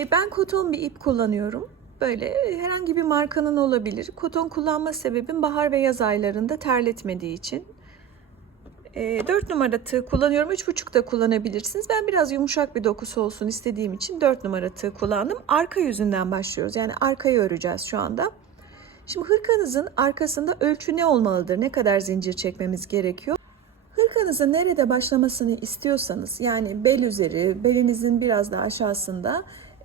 E, ben koton bir ip kullanıyorum. Böyle e, herhangi bir markanın olabilir. Koton kullanma sebebim bahar ve yaz aylarında terletmediği için. E, 4 numara tığ kullanıyorum. 3,5 da kullanabilirsiniz. Ben biraz yumuşak bir dokusu olsun istediğim için 4 numara tığ kullandım. Arka yüzünden başlıyoruz. Yani arkayı öreceğiz şu anda. Şimdi hırkanızın arkasında ölçü ne olmalıdır? Ne kadar zincir çekmemiz gerekiyor? Hırkanızın nerede başlamasını istiyorsanız yani bel üzeri, belinizin biraz daha aşağısında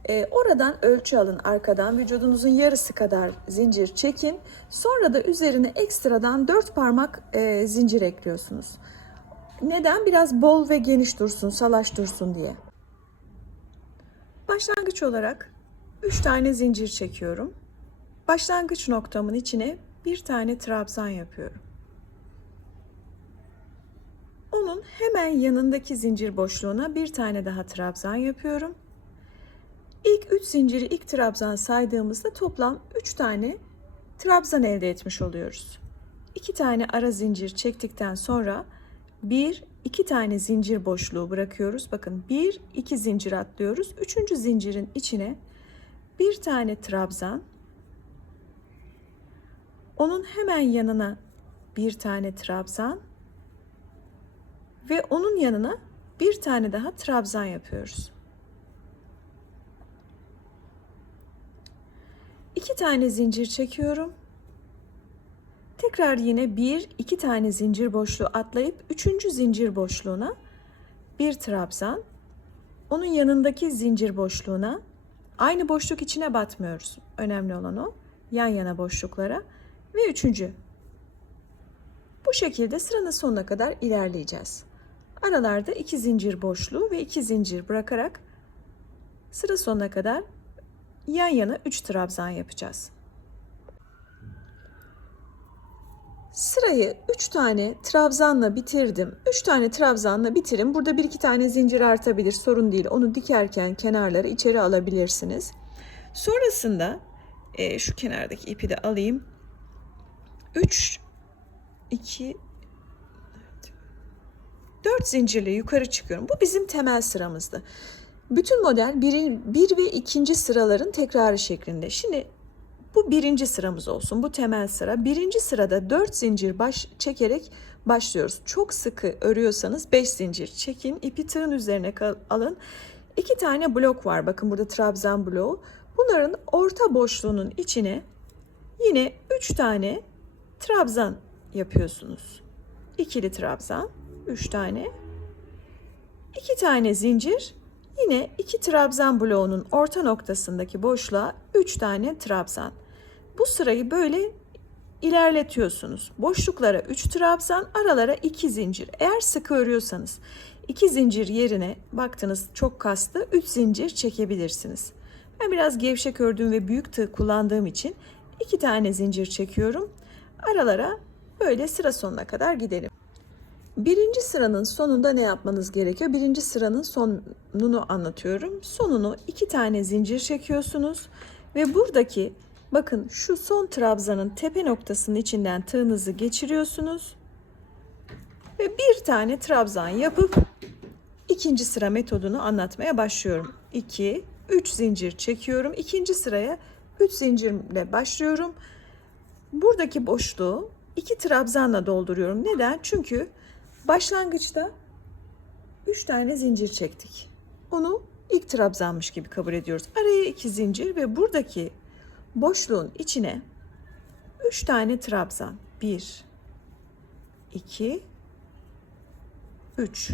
e, oradan ölçü alın arkadan vücudunuzun yarısı kadar zincir çekin. Sonra da üzerine ekstradan 4 parmak e, zincir ekliyorsunuz. Neden? Biraz bol ve geniş dursun, salaş dursun diye. Başlangıç olarak 3 tane zincir çekiyorum. Başlangıç noktamın içine bir tane trabzan yapıyorum. Onun hemen yanındaki zincir boşluğuna bir tane daha trabzan yapıyorum. İlk 3 zinciri ilk trabzan saydığımızda toplam 3 tane trabzan elde etmiş oluyoruz. 2 tane ara zincir çektikten sonra 1 2 tane zincir boşluğu bırakıyoruz. Bakın 1 2 zincir atlıyoruz. 3. zincirin içine bir tane trabzan onun hemen yanına bir tane trabzan ve onun yanına bir tane daha trabzan yapıyoruz. İki tane zincir çekiyorum. Tekrar yine bir, iki tane zincir boşluğu atlayıp üçüncü zincir boşluğuna bir trabzan. Onun yanındaki zincir boşluğuna aynı boşluk içine batmıyoruz. Önemli olan o. Yan yana boşluklara ve üçüncü. Bu şekilde sıranın sonuna kadar ilerleyeceğiz. Aralarda iki zincir boşluğu ve iki zincir bırakarak sıra sonuna kadar yan yana 3 trabzan yapacağız. Sırayı 3 tane trabzanla bitirdim. 3 tane trabzanla bitirin. Burada bir iki tane zincir artabilir sorun değil. Onu dikerken kenarları içeri alabilirsiniz. Sonrasında e, şu kenardaki ipi de alayım. 3 2 4 zincirle yukarı çıkıyorum. Bu bizim temel sıramızdı. Bütün model bir, bir ve ikinci sıraların tekrarı şeklinde. Şimdi bu birinci sıramız olsun. Bu temel sıra. Birinci sırada 4 zincir baş çekerek başlıyoruz. Çok sıkı örüyorsanız 5 zincir çekin. ipi tığın üzerine alın. İki tane blok var. Bakın burada trabzan bloğu. Bunların orta boşluğunun içine yine 3 tane trabzan yapıyorsunuz. İkili trabzan. 3 tane. 2 tane zincir. Yine iki trabzan bloğunun orta noktasındaki boşluğa 3 tane trabzan. Bu sırayı böyle ilerletiyorsunuz. Boşluklara 3 trabzan, aralara 2 zincir. Eğer sıkı örüyorsanız 2 zincir yerine baktınız çok kastı 3 zincir çekebilirsiniz. Ben biraz gevşek ördüğüm ve büyük tığ kullandığım için 2 tane zincir çekiyorum. Aralara böyle sıra sonuna kadar gidelim. Birinci sıranın sonunda ne yapmanız gerekiyor? Birinci sıranın sonunu anlatıyorum. Sonunu iki tane zincir çekiyorsunuz ve buradaki bakın şu son trabzanın tepe noktasının içinden tığınızı geçiriyorsunuz ve bir tane trabzan yapıp ikinci sıra metodunu anlatmaya başlıyorum. 2 3 zincir çekiyorum. İkinci sıraya 3 zincirle başlıyorum. Buradaki boşluğu iki trabzanla dolduruyorum. Neden? Çünkü Başlangıçta 3 tane zincir çektik. Onu ilk trabzanmış gibi kabul ediyoruz. Araya 2 zincir ve buradaki boşluğun içine 3 tane trabzan. 1 2 3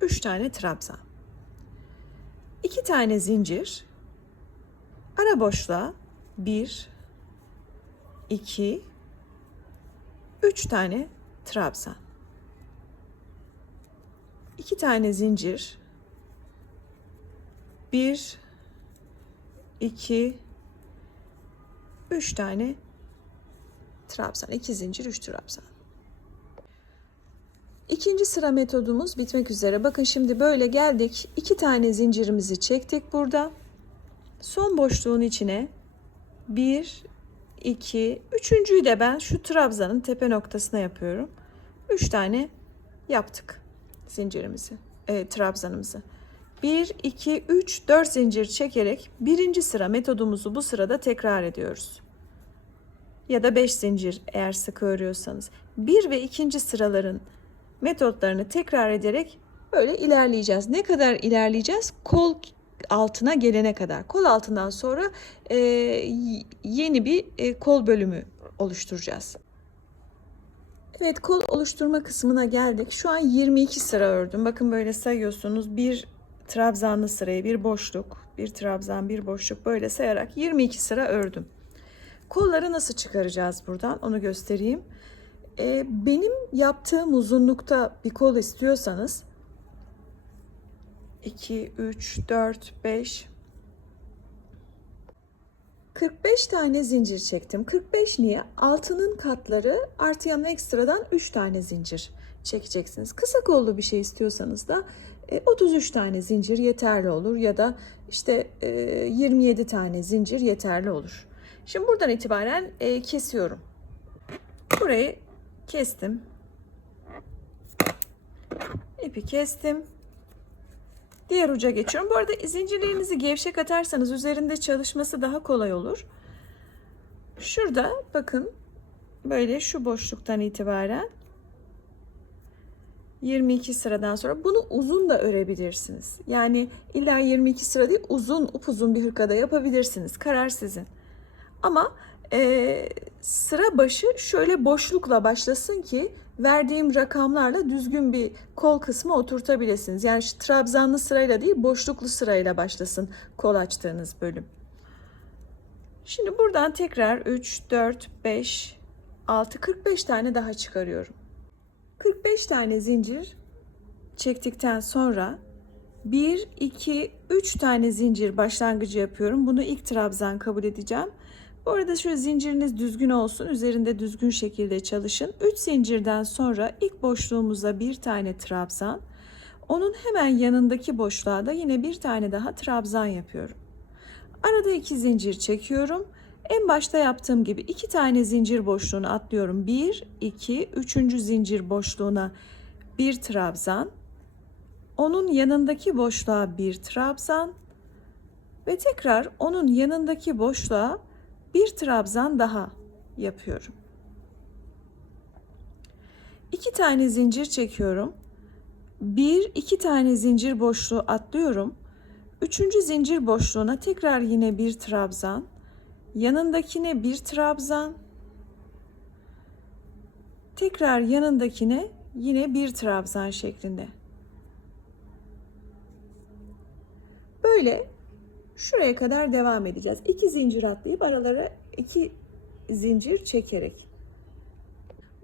3 tane trabzan. 2 tane zincir. Ara boşluğa 1 2 3 tane trabzan iki tane zincir bir iki üç tane trabzan iki zincir üç trabzan İkinci sıra metodumuz bitmek üzere. Bakın şimdi böyle geldik. iki tane zincirimizi çektik burada. Son boşluğun içine bir, iki, üçüncüyü de ben şu trabzanın tepe noktasına yapıyorum. Üç tane yaptık zincirimizi, e, trabzanımızı. 1, 2, 3, 4 zincir çekerek birinci sıra metodumuzu bu sırada tekrar ediyoruz. Ya da 5 zincir eğer sıkı örüyorsanız. 1 ve ikinci sıraların metotlarını tekrar ederek böyle ilerleyeceğiz. Ne kadar ilerleyeceğiz? Kol altına gelene kadar. Kol altından sonra e, yeni bir e, kol bölümü oluşturacağız. Evet kol oluşturma kısmına geldik. Şu an 22 sıra ördüm. Bakın böyle sayıyorsunuz. Bir trabzanlı sıraya bir boşluk, bir trabzan, bir boşluk böyle sayarak 22 sıra ördüm. Kolları nasıl çıkaracağız buradan onu göstereyim. Ee, benim yaptığım uzunlukta bir kol istiyorsanız 2, 3, 4, 5 45 tane zincir çektim. 45 niye? Altının katları artı yanına ekstradan 3 tane zincir çekeceksiniz. Kısa kollu bir şey istiyorsanız da e, 33 tane zincir yeterli olur ya da işte e, 27 tane zincir yeterli olur. Şimdi buradan itibaren e, kesiyorum. Burayı kestim. İpi kestim. Diğer uca geçiyorum. Bu arada zincirlerinizi gevşek atarsanız üzerinde çalışması daha kolay olur. Şurada bakın böyle şu boşluktan itibaren 22 sıradan sonra bunu uzun da örebilirsiniz. Yani illa 22 sıra değil uzun upuzun bir hırkada yapabilirsiniz. Karar sizin. Ama e, sıra başı şöyle boşlukla başlasın ki verdiğim rakamlarla düzgün bir kol kısmı oturtabilirsiniz. Yani şu trabzanlı sırayla değil boşluklu sırayla başlasın kol açtığınız bölüm. Şimdi buradan tekrar 3, 4, 5, 6, 45 tane daha çıkarıyorum. 45 tane zincir çektikten sonra 1, 2, 3 tane zincir başlangıcı yapıyorum. Bunu ilk trabzan kabul edeceğim. Bu arada şu zinciriniz düzgün olsun. Üzerinde düzgün şekilde çalışın. 3 zincirden sonra ilk boşluğumuza bir tane trabzan. Onun hemen yanındaki boşluğa da yine bir tane daha trabzan yapıyorum. Arada iki zincir çekiyorum. En başta yaptığım gibi iki tane zincir boşluğunu atlıyorum. 1, 2, 3. zincir boşluğuna bir trabzan. Onun yanındaki boşluğa bir trabzan ve tekrar onun yanındaki boşluğa bir trabzan daha yapıyorum. İki tane zincir çekiyorum. Bir, iki tane zincir boşluğu atlıyorum. Üçüncü zincir boşluğuna tekrar yine bir trabzan. Yanındakine bir trabzan. Tekrar yanındakine yine bir trabzan şeklinde. Böyle şuraya kadar devam edeceğiz. İki zincir atlayıp aralara iki zincir çekerek.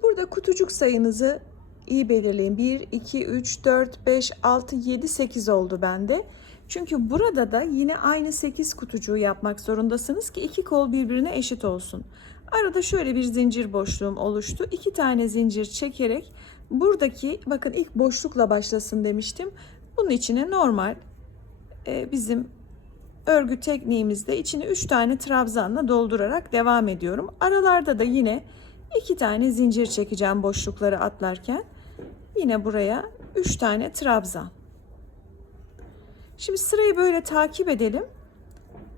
Burada kutucuk sayınızı iyi belirleyin. 1, 2, 3, 4, 5, 6, 7, 8 oldu bende. Çünkü burada da yine aynı 8 kutucuğu yapmak zorundasınız ki iki kol birbirine eşit olsun. Arada şöyle bir zincir boşluğum oluştu. İki tane zincir çekerek buradaki bakın ilk boşlukla başlasın demiştim. Bunun içine normal e, bizim örgü tekniğimizde içine 3 tane trabzanla doldurarak devam ediyorum. Aralarda da yine 2 tane zincir çekeceğim boşlukları atlarken. Yine buraya 3 tane trabzan. Şimdi sırayı böyle takip edelim.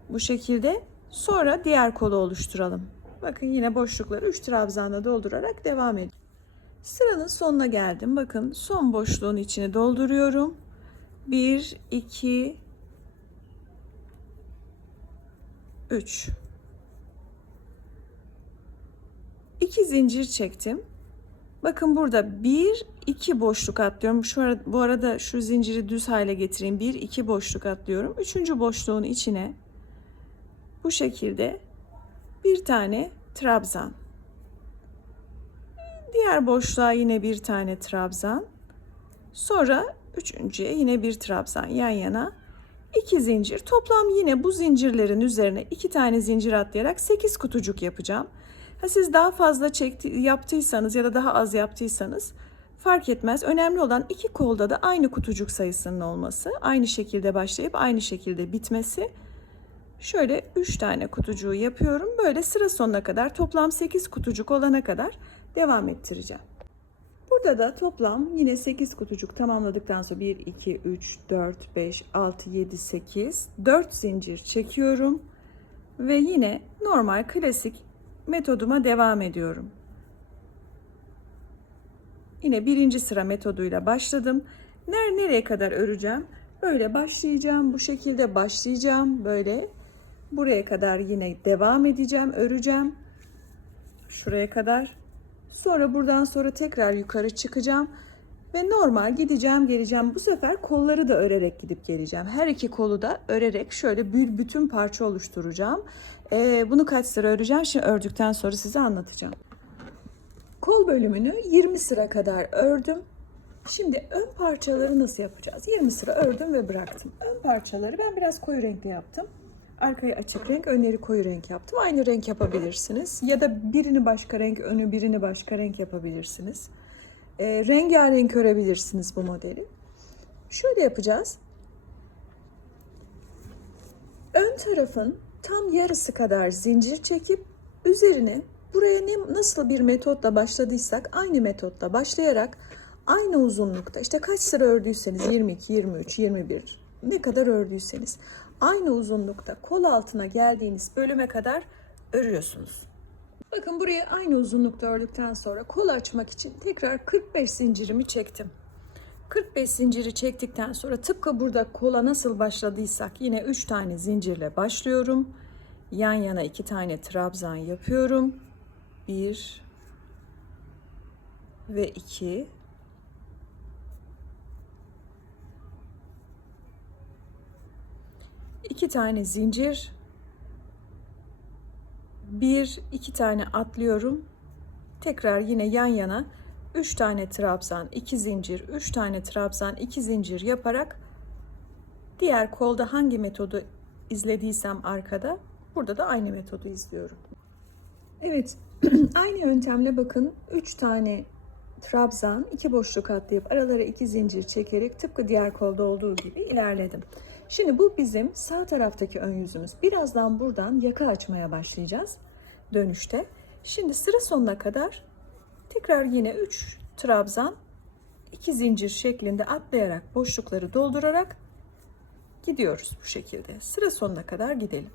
Bu şekilde. Sonra diğer kolu oluşturalım. Bakın yine boşlukları 3 trabzanla doldurarak devam ediyorum. Sıranın sonuna geldim. Bakın son boşluğun içine dolduruyorum. 1, 2, 3 2 zincir çektim. Bakın burada 1 2 boşluk atlıyorum. Şu arada, bu arada şu zinciri düz hale getireyim. 1 2 boşluk atlıyorum. Üçüncü boşluğun içine bu şekilde bir tane trabzan. Diğer boşluğa yine bir tane trabzan. Sonra üçüncüye yine bir trabzan yan yana 2 zincir. Toplam yine bu zincirlerin üzerine 2 tane zincir atlayarak 8 kutucuk yapacağım. Ha siz daha fazla çekti, yaptıysanız ya da daha az yaptıysanız fark etmez. Önemli olan iki kolda da aynı kutucuk sayısının olması. Aynı şekilde başlayıp aynı şekilde bitmesi. Şöyle 3 tane kutucuğu yapıyorum. Böyle sıra sonuna kadar toplam 8 kutucuk olana kadar devam ettireceğim. Burada da toplam yine 8 kutucuk tamamladıktan sonra 1, 2, 3, 4, 5, 6, 7, 8, 4 zincir çekiyorum. Ve yine normal klasik metoduma devam ediyorum. Yine birinci sıra metoduyla başladım. Ner nereye kadar öreceğim? Böyle başlayacağım. Bu şekilde başlayacağım. Böyle buraya kadar yine devam edeceğim. Öreceğim. Şuraya kadar. Sonra buradan sonra tekrar yukarı çıkacağım. Ve normal gideceğim geleceğim. Bu sefer kolları da örerek gidip geleceğim. Her iki kolu da örerek şöyle bir bütün parça oluşturacağım. Ee, bunu kaç sıra öreceğim? Şimdi ördükten sonra size anlatacağım. Kol bölümünü 20 sıra kadar ördüm. Şimdi ön parçaları nasıl yapacağız? 20 sıra ördüm ve bıraktım. Ön parçaları ben biraz koyu renkli yaptım. Arkayı açık renk, önleri koyu renk yaptım. Aynı renk yapabilirsiniz. Ya da birini başka renk, önü birini başka renk yapabilirsiniz. E, rengarenk örebilirsiniz bu modeli. Şöyle yapacağız. Ön tarafın tam yarısı kadar zincir çekip üzerine buraya ne, nasıl bir metotla başladıysak aynı metotla başlayarak aynı uzunlukta işte kaç sıra ördüyseniz 22, 23, 21 ne kadar ördüyseniz aynı uzunlukta kol altına geldiğiniz bölüme kadar örüyorsunuz. Bakın burayı aynı uzunlukta ördükten sonra kol açmak için tekrar 45 zincirimi çektim. 45 zinciri çektikten sonra tıpkı burada kola nasıl başladıysak yine 3 tane zincirle başlıyorum. Yan yana 2 tane trabzan yapıyorum. 1 ve 2 2 tane zincir bir iki tane atlıyorum. Tekrar yine yan yana 3 tane trabzan, 2 zincir, 3 tane trabzan, 2 zincir yaparak diğer kolda hangi metodu izlediysem arkada burada da aynı metodu izliyorum. Evet, aynı yöntemle bakın 3 tane trabzan, 2 boşluk atlayıp aralara 2 zincir çekerek tıpkı diğer kolda olduğu gibi ilerledim. Şimdi bu bizim sağ taraftaki ön yüzümüz. Birazdan buradan yaka açmaya başlayacağız dönüşte. Şimdi sıra sonuna kadar tekrar yine 3 trabzan 2 zincir şeklinde atlayarak boşlukları doldurarak gidiyoruz bu şekilde. Sıra sonuna kadar gidelim.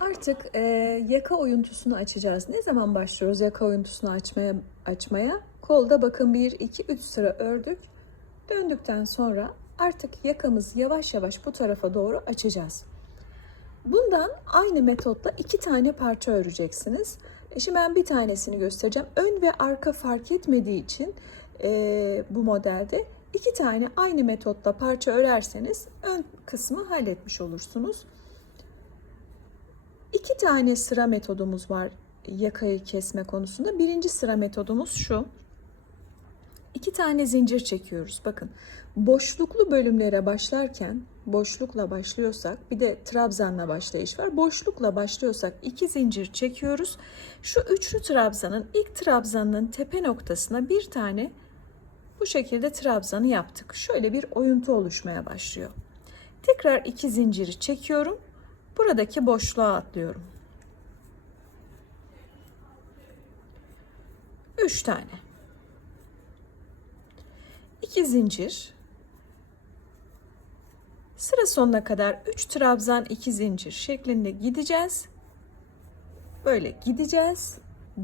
Artık e, yaka oyuntusunu açacağız. Ne zaman başlıyoruz yaka oyuntusunu açmaya? açmaya? Kolda bakın 1, 2, 3 sıra ördük. Döndükten sonra artık yakamızı yavaş yavaş bu tarafa doğru açacağız. Bundan aynı metotla iki tane parça öreceksiniz. E şimdi ben bir tanesini göstereceğim. Ön ve arka fark etmediği için e, bu modelde iki tane aynı metotla parça örerseniz ön kısmı halletmiş olursunuz. İki tane sıra metodumuz var yakayı kesme konusunda. Birinci sıra metodumuz şu. İki tane zincir çekiyoruz. Bakın boşluklu bölümlere başlarken boşlukla başlıyorsak bir de trabzanla başlayış var. Boşlukla başlıyorsak iki zincir çekiyoruz. Şu üçlü trabzanın ilk trabzanın tepe noktasına bir tane bu şekilde trabzanı yaptık. Şöyle bir oyuntu oluşmaya başlıyor. Tekrar iki zinciri çekiyorum. Buradaki boşluğa atlıyorum. Üç tane. İki zincir Sıra sonuna kadar 3 trabzan 2 zincir şeklinde gideceğiz. Böyle gideceğiz.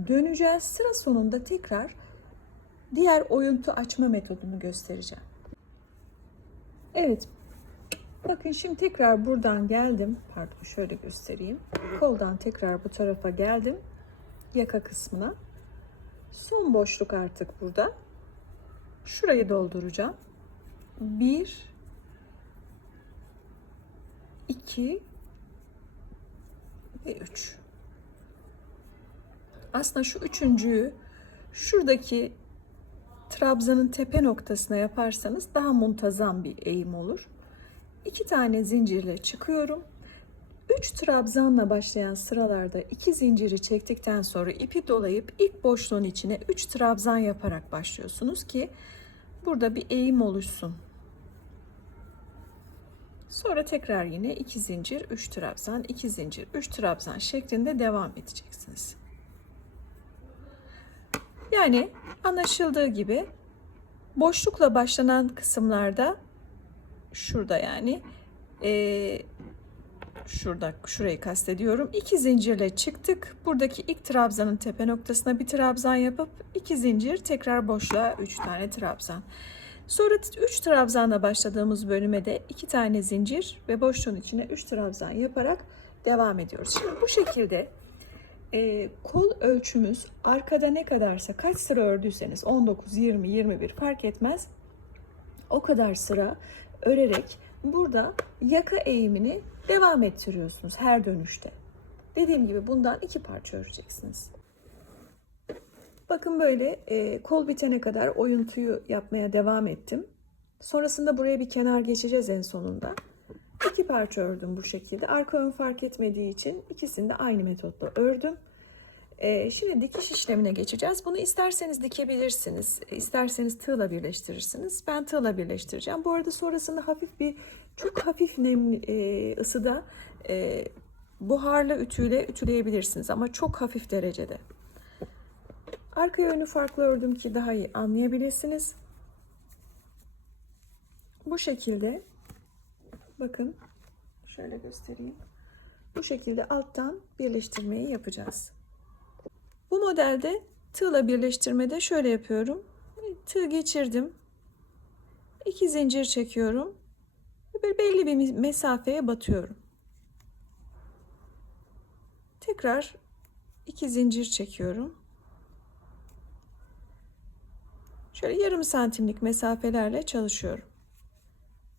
Döneceğiz. Sıra sonunda tekrar diğer oyuntu açma metodunu göstereceğim. Evet. Bakın şimdi tekrar buradan geldim. Pardon şöyle göstereyim. Koldan tekrar bu tarafa geldim. Yaka kısmına. Son boşluk artık burada. Şurayı dolduracağım. 1 2 ve 3. Aslında şu üçüncüyü şuradaki trabzanın tepe noktasına yaparsanız daha muntazam bir eğim olur. İki tane zincirle çıkıyorum. 3 trabzanla başlayan sıralarda iki zinciri çektikten sonra ipi dolayıp ilk boşluğun içine 3 trabzan yaparak başlıyorsunuz ki burada bir eğim oluşsun. Sonra tekrar yine 2 zincir, 3 trabzan, 2 zincir, 3 trabzan şeklinde devam edeceksiniz. Yani anlaşıldığı gibi boşlukla başlanan kısımlarda şurada yani eee, şurada şurayı kastediyorum. İki zincirle çıktık. Buradaki ilk trabzanın tepe noktasına bir trabzan yapıp iki zincir tekrar boşluğa üç tane trabzan. Sonra 3 trabzanla başladığımız bölüme de 2 tane zincir ve boşluğun içine 3 trabzan yaparak devam ediyoruz. Şimdi bu şekilde e, kol ölçümüz arkada ne kadarsa kaç sıra ördüyseniz 19, 20, 21 fark etmez. O kadar sıra örerek burada yaka eğimini devam ettiriyorsunuz her dönüşte. Dediğim gibi bundan iki parça öreceksiniz. Bakın böyle e, kol bitene kadar oyuntuyu yapmaya devam ettim. Sonrasında buraya bir kenar geçeceğiz en sonunda. İki parça ördüm bu şekilde. Arka ön fark etmediği için ikisini de aynı metotla ördüm. E, şimdi dikiş işlemine geçeceğiz. Bunu isterseniz dikebilirsiniz. isterseniz tığla birleştirirsiniz. Ben tığla birleştireceğim. Bu arada sonrasında hafif bir çok hafif nemli e, ısıda e, buharlı ütüyle ütüleyebilirsiniz ama çok hafif derecede. Arka yönü farklı ördüm ki daha iyi anlayabilirsiniz. Bu şekilde bakın şöyle göstereyim. Bu şekilde alttan birleştirmeyi yapacağız. Bu modelde tığla birleştirmede şöyle yapıyorum. Tığ geçirdim. İki zincir çekiyorum. Ve belli bir mesafeye batıyorum. Tekrar iki zincir çekiyorum. Şöyle yarım santimlik mesafelerle çalışıyorum.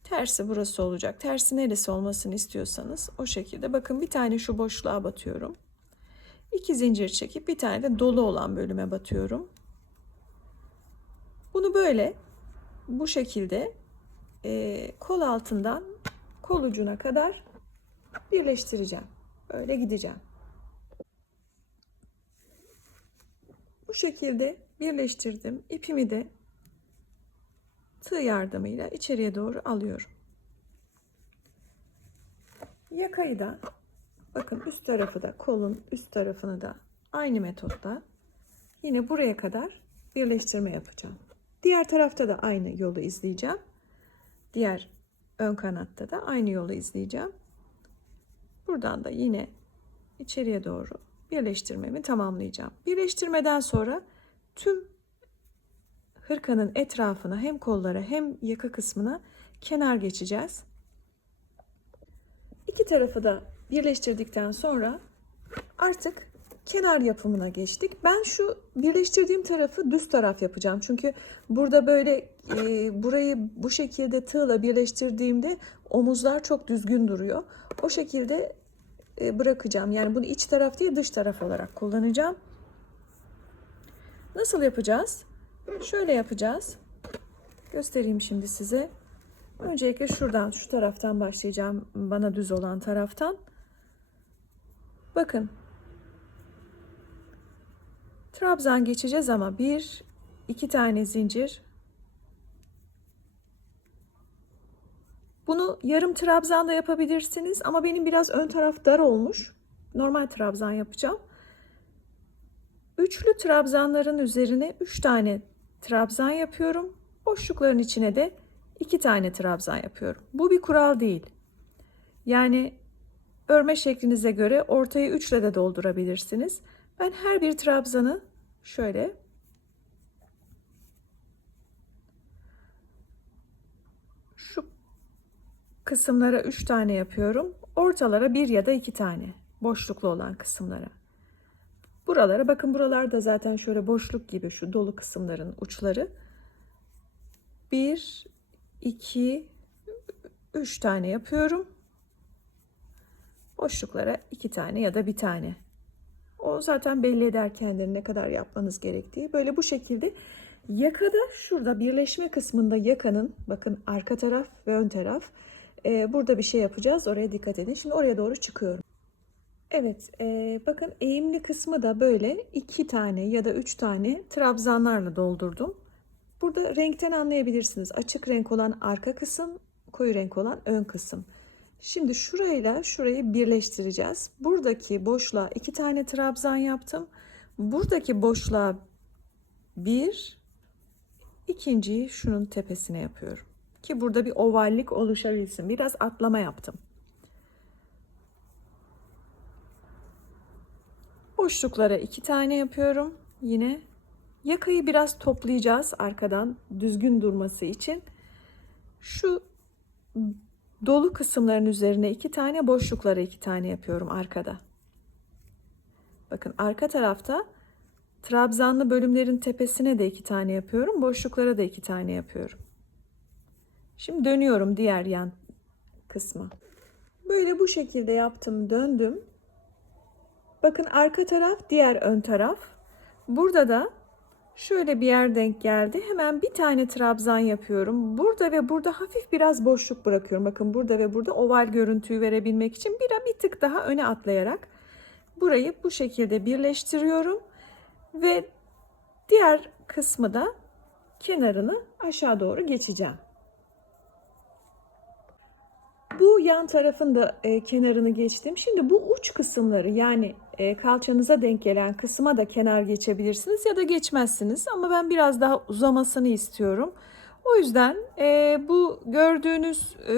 Tersi burası olacak. Tersi neresi olmasını istiyorsanız o şekilde. Bakın bir tane şu boşluğa batıyorum. İki zincir çekip bir tane de dolu olan bölüme batıyorum. Bunu böyle bu şekilde e, kol altından kol ucuna kadar birleştireceğim. Böyle gideceğim. Bu şekilde birleştirdim. İpimi de tığ yardımıyla içeriye doğru alıyorum. Yakayı da bakın üst tarafı da kolun üst tarafını da aynı metotla yine buraya kadar birleştirme yapacağım. Diğer tarafta da aynı yolu izleyeceğim. Diğer ön kanatta da aynı yolu izleyeceğim. Buradan da yine içeriye doğru birleştirmemi tamamlayacağım. Birleştirmeden sonra tüm hırkanın etrafına hem kollara hem yaka kısmına kenar geçeceğiz. İki tarafı da birleştirdikten sonra artık kenar yapımına geçtik. Ben şu birleştirdiğim tarafı düz taraf yapacağım. Çünkü burada böyle e, burayı bu şekilde tığla birleştirdiğimde omuzlar çok düzgün duruyor. O şekilde e, bırakacağım. Yani bunu iç taraf değil dış taraf olarak kullanacağım. Nasıl yapacağız? Şöyle yapacağız. Göstereyim şimdi size. Öncelikle şuradan, şu taraftan başlayacağım. Bana düz olan taraftan. Bakın. Trabzan geçeceğiz ama bir, iki tane zincir. Bunu yarım trabzan da yapabilirsiniz ama benim biraz ön taraf dar olmuş. Normal trabzan yapacağım. Üçlü trabzanların üzerine üç tane trabzan yapıyorum. Boşlukların içine de iki tane trabzan yapıyorum. Bu bir kural değil. Yani örme şeklinize göre ortayı üçle de doldurabilirsiniz. Ben her bir trabzanı şöyle şu kısımlara üç tane yapıyorum. Ortalara bir ya da iki tane boşluklu olan kısımlara. Buralara bakın buralarda zaten şöyle boşluk gibi şu dolu kısımların uçları. Bir, iki, üç tane yapıyorum. Boşluklara iki tane ya da bir tane. O zaten belli eder kendini ne kadar yapmanız gerektiği. Böyle bu şekilde yakada şurada birleşme kısmında yakanın bakın arka taraf ve ön taraf. Ee, burada bir şey yapacağız. Oraya dikkat edin. Şimdi oraya doğru çıkıyorum. Evet, e, bakın eğimli kısmı da böyle iki tane ya da üç tane trabzanlarla doldurdum. Burada renkten anlayabilirsiniz. Açık renk olan arka kısım, koyu renk olan ön kısım. Şimdi şurayla şurayı birleştireceğiz. Buradaki boşluğa iki tane trabzan yaptım. Buradaki boşluğa bir, ikinciyi şunun tepesine yapıyorum. Ki burada bir ovallik oluşabilsin. Biraz atlama yaptım. Boşluklara iki tane yapıyorum. Yine yakayı biraz toplayacağız arkadan düzgün durması için. Şu dolu kısımların üzerine iki tane boşluklara iki tane yapıyorum arkada. Bakın arka tarafta trabzanlı bölümlerin tepesine de iki tane yapıyorum. Boşluklara da iki tane yapıyorum. Şimdi dönüyorum diğer yan kısma. Böyle bu şekilde yaptım döndüm. Bakın arka taraf diğer ön taraf. Burada da şöyle bir yer denk geldi. Hemen bir tane trabzan yapıyorum. Burada ve burada hafif biraz boşluk bırakıyorum. Bakın burada ve burada oval görüntüyü verebilmek için bir, bir tık daha öne atlayarak burayı bu şekilde birleştiriyorum. Ve diğer kısmı da kenarını aşağı doğru geçeceğim. Bu yan tarafın da e, kenarını geçtim. Şimdi bu uç kısımları yani e, kalçanıza denk gelen kısma da kenar geçebilirsiniz ya da geçmezsiniz. Ama ben biraz daha uzamasını istiyorum. O yüzden e, bu gördüğünüz e,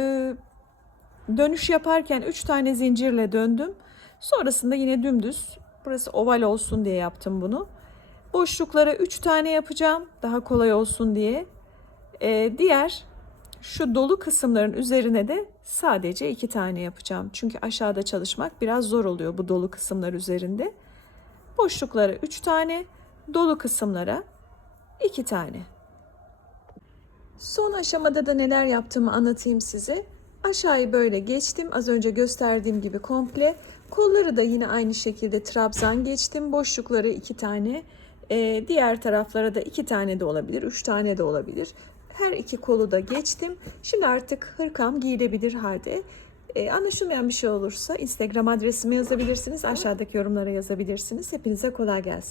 dönüş yaparken 3 tane zincirle döndüm. Sonrasında yine dümdüz burası oval olsun diye yaptım bunu. Boşluklara 3 tane yapacağım daha kolay olsun diye. E, diğer şu dolu kısımların üzerine de sadece iki tane yapacağım. Çünkü aşağıda çalışmak biraz zor oluyor bu dolu kısımlar üzerinde. Boşluklara üç tane, dolu kısımlara iki tane. Son aşamada da neler yaptığımı anlatayım size. Aşağıyı böyle geçtim. Az önce gösterdiğim gibi komple. Kolları da yine aynı şekilde trabzan geçtim. Boşlukları iki tane. Ee, diğer taraflara da iki tane de olabilir. Üç tane de olabilir. Her iki kolu da geçtim. Şimdi artık hırkam giyilebilir halde. Ee, anlaşılmayan bir şey olursa Instagram adresime yazabilirsiniz. Aşağıdaki yorumlara yazabilirsiniz. Hepinize kolay gelsin.